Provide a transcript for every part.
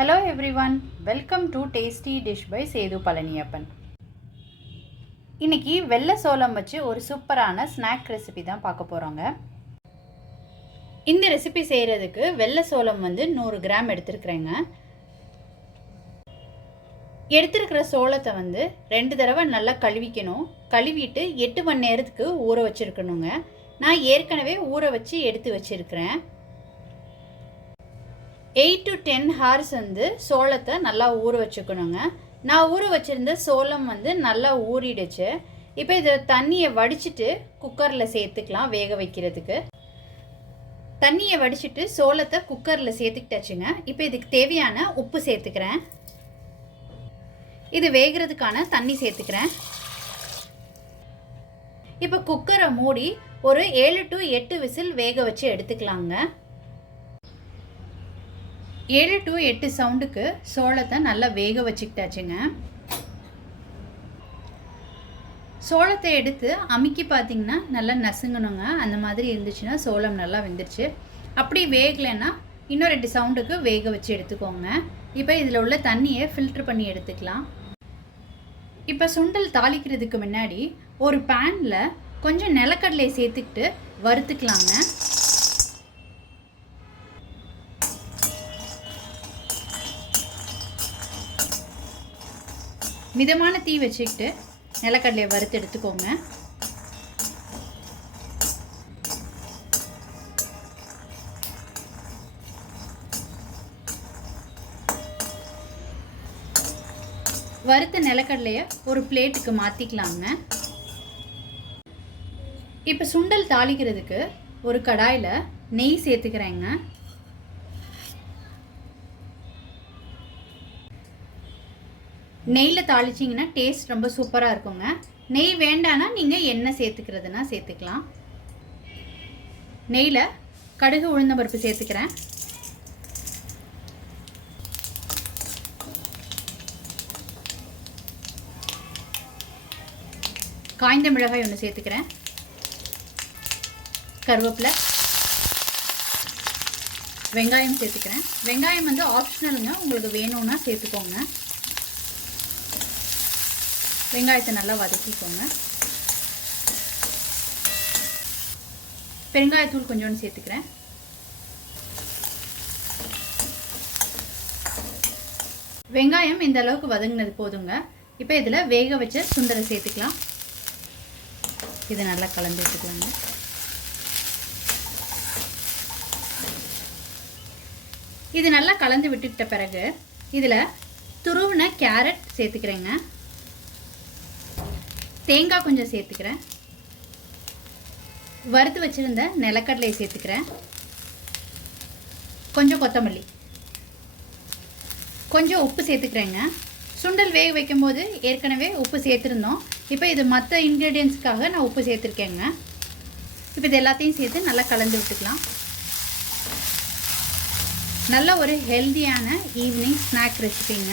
Hello everyone, welcome to Tasty Dish by Sethu Palaniyappan. இன்னைக்கு வெள்ளை சோளம் வச்சு ஒரு சூப்பரான ஸ்நாக் ரெசிபி தான் பார்க்க போறோங்க. இந்த ரெசிபி செய்யறதுக்கு வெள்ளை சோளம் 100 கிராம் எடுத்துக்கிறேங்க. எடுத்துக்கிற சோளத்தை 2 தடவை நல்லா கழுவிக்கணும். கழுவிட்டு 8 மணி நேரத்துக்கு ஊற வச்சிருக்கணுங்க. நான் ஏற்கனவே ஊற வச்சு எடுத்து வச்சிருக்கிறேன். 8 to 10 hours சோளத்தை நல்லா ஊற வச்சுக்கணுங்க. நான் ஊற வச்சிருந்த சோளம் நல்லா ஊறிடுச்சு. இப்போ இதை தண்ணியை வடிச்சிட்டு குக்கரில் சேர்த்துக்கலாம் வேக வைக்கிறதுக்கு. தண்ணியை வடிச்சிட்டு சோளத்தை குக்கரில் சேர்த்துக்கிட்டாச்சுங்க. இப்போ இதுக்கு தேவையான உப்பு சேர்த்துக்கிறேன். இது வேகிறதுக்கான தண்ணி சேர்த்துக்கிறேன். இப்போ குக்கரை மூடி ஒரு 7 to 8 விசில் வேக வச்சு எடுத்துக்கலாங்க. 7 to 8 சவுண்டுக்கு சோளத்தை நல்லா வேக வச்சுக்கிட்டாச்சுங்க. சோளத்தை எடுத்து அமுக்கி பார்த்தீங்கன்னா நல்லா நசுங்கணுங்க. அந்த மாதிரி இருந்துச்சுன்னா சோளம் நல்லா வெந்துருச்சு. அப்படி வேகலைன்னா இன்னும் 2 சவுண்டுக்கு வேக வச்சு எடுத்துக்கோங்க. இப்போ இதில் உள்ள தண்ணியை ஃபில்ட்ரு பண்ணி எடுத்துக்கலாம். இப்போ சுண்டல் தாளிக்கிறதுக்கு முன்னாடி ஒரு பேனில் கொஞ்சம் நிலக்கடலையை சேர்த்துக்கிட்டு வறுத்துக்கலாங்க. மிதமான தீ வச்சுக்கிட்டு நிலக்கடலையை வறுத்து எடுத்துக்கோங்க. வறுத்த நிலக்கடலையை ஒரு பிளேட்டுக்கு மாற்றிக்கலாங்க. இப்போ சுண்டல் தாளிக்கிறதுக்கு ஒரு கடாயில் நெய் சேர்த்துக்கிறேங்க. நெய்யில் தாளிச்சிங்கன்னா டேஸ்ட் ரொம்ப சூப்பராக இருக்குங்க. நெய் வேண்டானா நீங்கள் எண்ணெய் சேர்த்துக்கிறதுனா சேர்த்துக்கலாம். நெய்யில் கடுகு உளுந்தம்பருப்பு சேர்த்துக்கிறேன். காய்ந்த மிளகாய் 1 சேர்த்துக்கிறேன். கருவேப்பிலை, வெங்காயம் சேர்த்துக்கிறேன். வெங்காயம் ஆப்ஷனலுங்க, உங்களுக்கு வேணும்னா சேர்த்துக்கோங்க. வெங்காயத்தை நல்லா வதக்கிக்கோங்க. பெருங்காயத்தூள் கொஞ்சோண்டு சேர்த்துக்கிறேன். வெங்காயம் இந்த அளவுக்கு வதங்கினது போதுங்க. இப்போ இதில் வேக வச்ச சுண்டலை சேர்த்துக்கலாம். இதை நல்லா கலந்து விட்டுக்கலாங்க. இது நல்லா கலந்து விட்டுக்கிட்ட பிறகு இதில் துருவின கேரட் சேர்த்துக்கிறேங்க. தேங்காய் கொஞ்சம் சேர்த்துக்கிறேன். வறுத்து வச்சுருந்த நிலக்கடலையை சேர்த்துக்கிறேன். கொஞ்சம் கொத்தமல்லி, கொஞ்சம் உப்பு சேர்த்துக்கிறேங்க. சுண்டல் வேக வைக்கும்போது ஏற்கனவே உப்பு சேர்த்துருந்தோம். இப்போ இது மற்ற இன்க்ரீடியன்ட்ஸ்க்காக நான் உப்பு சேர்த்துருக்கேங்க. இப்போ இது எல்லாத்தையும் சேர்த்து நல்லா கலந்து விட்டுக்கலாம். நல்ல ஒரு ஹெல்தியான ஈவினிங் ஸ்நாக் ரெசிபிங்க.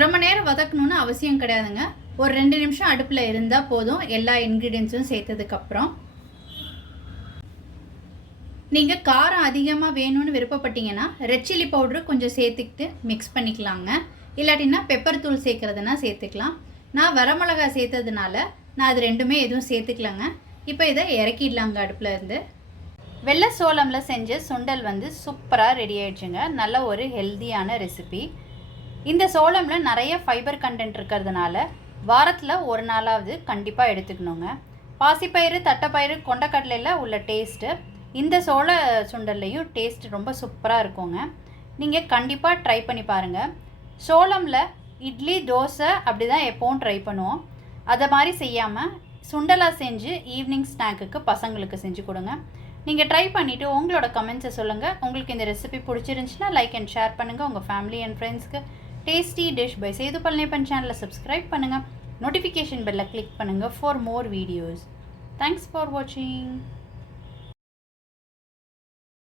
ரொம்ப நேரம் வதக்கணும்னு அவசியம் கிடையாதுங்க. ஒரு 2 நிமிஷம் அடுப்பில் இருந்தால் போதும். எல்லா இன்க்ரீடியன்ஸும் சேர்த்ததுக்கப்புறம் நீங்கள் காரம் அதிகமாக வேணும்னு விருப்பப்பட்டீங்கன்னா ரெட் சில்லி பவுட்ரு கொஞ்சம் சேர்த்துக்கிட்டு மிக்ஸ் பண்ணிக்கலாங்க. இல்லாட்டின்னா பெப்பர் தூள் சேர்க்குறதுனா சேர்த்துக்கலாம். நான் வரமிளகாய் சேர்த்ததுனால நான் அது ரெண்டுமே எதுவும் சேர்த்துக்கலாங்க. இப்போ இதை இறக்கிடலாங்க அடுப்பில் இருந்து. வெள்ளை சோளமில் செஞ்ச சுண்டல் சூப்பராக ரெடி ஆயிடுச்சுங்க. நல்ல ஒரு ஹெல்தியான ரெசிபி. இந்த சோளமில் நிறைய ஃபைபர் கண்டென்ட் இருக்கிறதுனால வாரத்தில் ஒரு நாளாவது கண்டிப்பாக எடுத்துக்கணுங்க. பாசிப்பயிறு, தட்டைப்பயிறு, கொண்டக்கடலையில் உள்ள டேஸ்ட்டு இந்த சோள சுண்டல்லையும் டேஸ்ட் ரொம்ப சூப்பராக இருக்குங்க. நீங்கள் கண்டிப்பாக ட்ரை பண்ணி பாருங்கள். சோளமில் இட்லி, தோசை அப்படி தான் எப்போவும் ட்ரை பண்ணுவோம். அதை மாதிரி செய்யாமல் சுண்டலாக செஞ்சு ஈவினிங் ஸ்நாக்குக்கு பசங்களுக்கு செஞ்சு கொடுங்க. நீங்கள் ட்ரை பண்ணிவிட்டு உங்களோட கமெண்ட்ஸை சொல்லுங்கள். உங்களுக்கு இந்த ரெசிபி பிடிச்சிருந்துச்சுன்னா லைக் அண்ட் ஷேர் பண்ணுங்கள். உங்கள் ஃபேமிலி அண்ட் ஃப்ரெண்ட்ஸ்க்கு tasty dish by Sethu Palaniappan சேனலை சப்ஸ்கிரைப் பண்ணுங்கள். நோட்டிஃபிகேஷன் பெல்லை கிளிக் பண்ணுங்கள் for more videos. Thanks for வாட்சிங்.